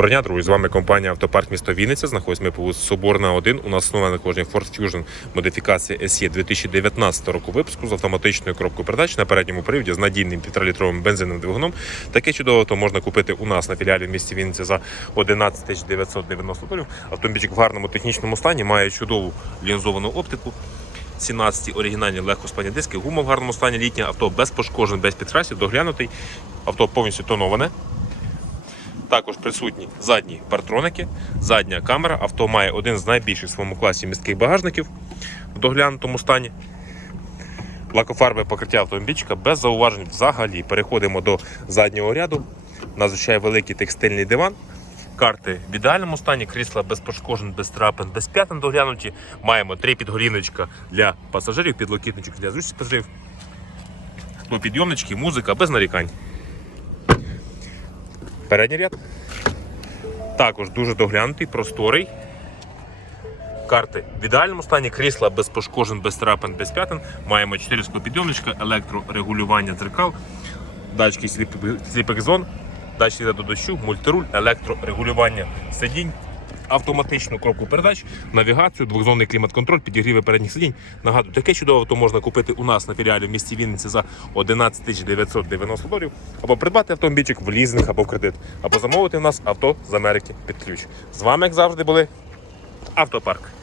Броня, друзі, з вами компанія Автопарк місто Вінниця. Знаходимося ми по вулиці Соборна 1. У нас основне надходження Ford Fusion модифікація SE 2019 року випуску з автоматичною коробкою передач на передньому приводі з надійним 1,5-літровим бензиновим двигуном. Таке чудове авто можна купити у нас на філіалі в місті Вінниця за 11 990 доларів. Автомобільчик в гарному технічному стані, має чудову лінзовану оптику. 17 оригінальні легкосплавні диски, гума в гарному стані літнє, авто без пошкоджень, без підкрасів, доглянутий, авто повністю тоноване. Також присутні задні партроники, задня камера. Авто має один з найбільших в своєму класі містких багажників в доглянутому стані. Лакофарбове покриття автомобільчика без зауважень взагалі. Переходимо до заднього ряду. Надзвичай великий текстильний диван. Карти в ідеальному стані, крісла без пошкоджень, без трапин, без п'ятин доглянуті. Маємо три підголівничка для пасажирів, підлокітничок для зручних пасажирів. Підйомнички, музика без нарікань. Передній ряд. Також дуже доглянутий, просторий. Карти в ідеальному стані, крісла без пошкоджень, без трапин, без п'ятин. Маємо 4 склопідйомничка, електрорегулювання дзеркал, датчики сліпих зон, датчики до дощу, мультируль, електрорегулювання сидінь, автоматичну коробку передач, навігацію, двохзонний клімат-контроль, підігріви передніх сидінь. Нагадую, таке чудове авто можна купити у нас на філіалі в місті Вінниці за 11 990 доларів, або придбати автомобільчик в лізинг або в кредит, або замовити у нас авто з Америки під ключ. З вами, як завжди, були Автопарк.